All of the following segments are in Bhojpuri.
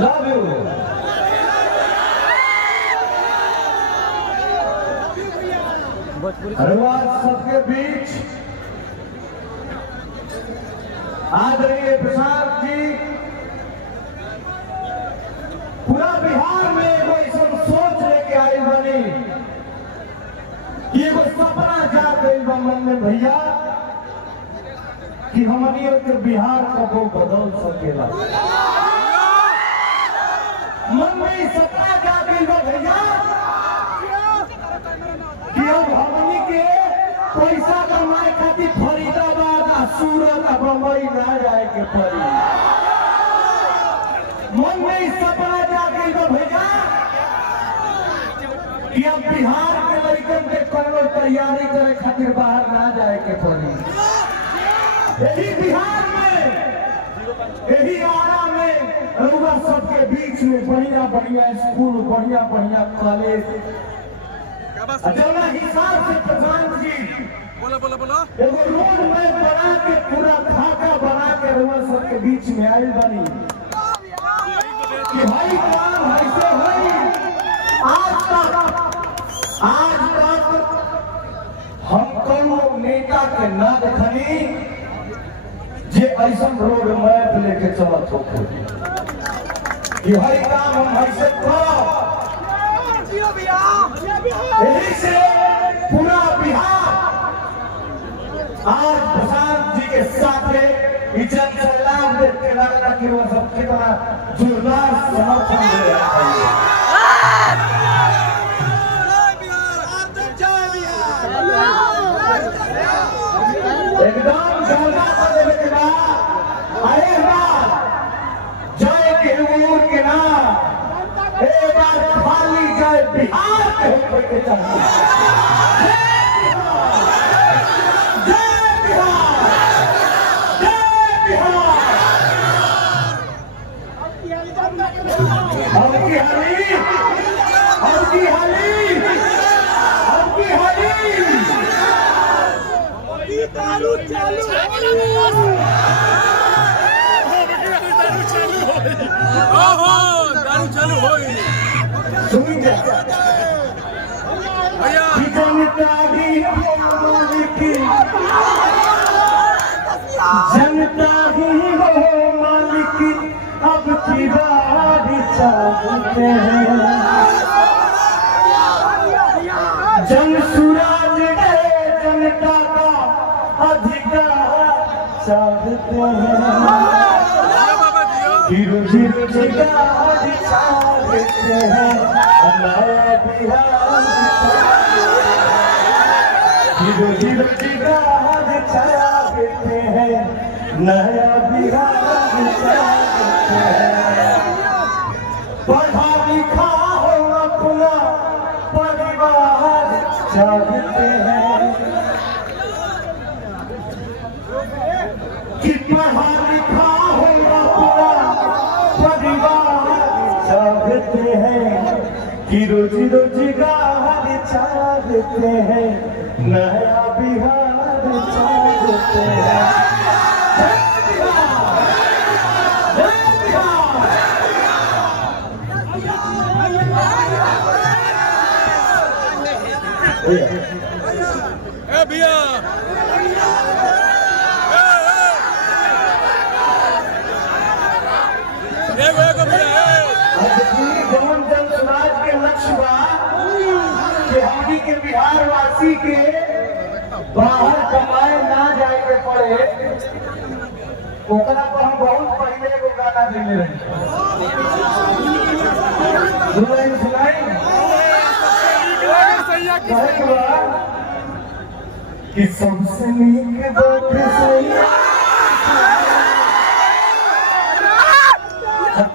Love you. सबके बीच आदरणीय प्रसाद जी पूरा बिहार में एगो ऐसा सोच लेके आई बनी कि एगो सपना जा गई बा मन में भैया कि हमनी के बिहार का वो बदल सकेला। मन में सपना जा गई बा भैया कि अब हमनी के पैसा कमाए खातिर फरीदाबाद आ सूरत आ बम्बई ना जाए के पड़ी। मन में सपना जा गई बा भैया कि अब बिहार के लड़कन के कोनो तैयारी करे खातिर बाहर ना जाए के पड़ी। यही बिहार में यही आरा में रउआ सबके बीच में बढ़िया बढ़िया स्कूल बढ़िया बढ़िया कॉलेज जौना हिसाब से प्रधान जी बोला एगो रोड में बना के पूरा खाका बना के रउआ सबके बीच में आयल बनी कि भाई काम ऐसे हुई। आज तक हम कोनो नेता के न देखनी जे ऐसा रोड मैप लेके चलत हो कि हर काम हम ऐसे करो। यही से पूरा बिहार आज प्रशांत जी के साथ जन से लाभ देते लगता कि वो सब कितना जोरदार समर्थन दे रहा है। एकदम जलवा कर देने के बाद अरे बार जय के के नाम एक बार खाली जय बिहार के होकर के चाहिए। दारू चालू हो जनता ही हो मालिक अब की बारी चाहते हैं। जन सूरज जनता का अधिकार चाहते हैं। रोजगार चाहते हैं नया बिहार। रोजगार चाहते हैं नया बिहार चाहते हैं। पढ़ा लिखा हो अपना परिवार चाहते हैं कि पढ़ा लिखा हो अपना परिवार चाहते हैं कि रोजगार चाहते हैं नया बिहार चाहते हैं। भैया जन समाज के लक्ष्य के बिहार वासी के बाहर कमाए ना जाए के पड़े। ओकरा पर हम बहुत पहले एगो गाना देने रहे सुनाई कि सबसे नीक बात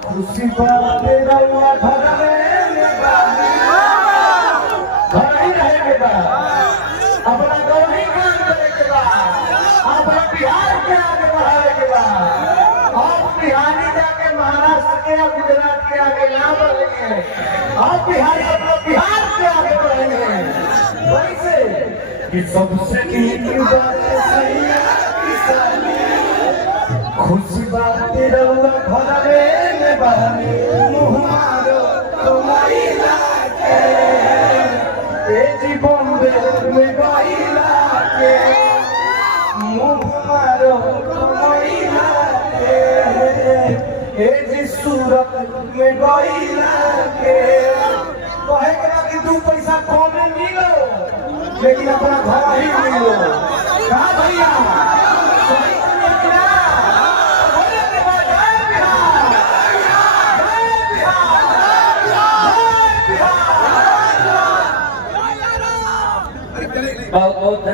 खुशी बात घर ही रहे के बाद अपना गौरी काम करे के बाद अपना बिहार के आगे बढ़ावे के बाद आप बिहारी जाके महाराष्ट्र के या गुजरात के आगे ना बढ़ेंगे। आप बिहारी अपना बिहार के आगे बढ़ेंगे। वैसे कि सबसे नीक बात सही खुशी बात घर में बहनी मुँह मारो तुम्हारा के जी बॉम्बे में गईला के मुँह मारो तुम्हारा के जी सूरत में गईला के कहे के ना कि 2 पैसा कम मिलो लेकिन अपना घर ही मिलो का भैया सही है कि ना? बोले के बाद जय बिहार जय बिहार जय बिहार। बहुत बहुत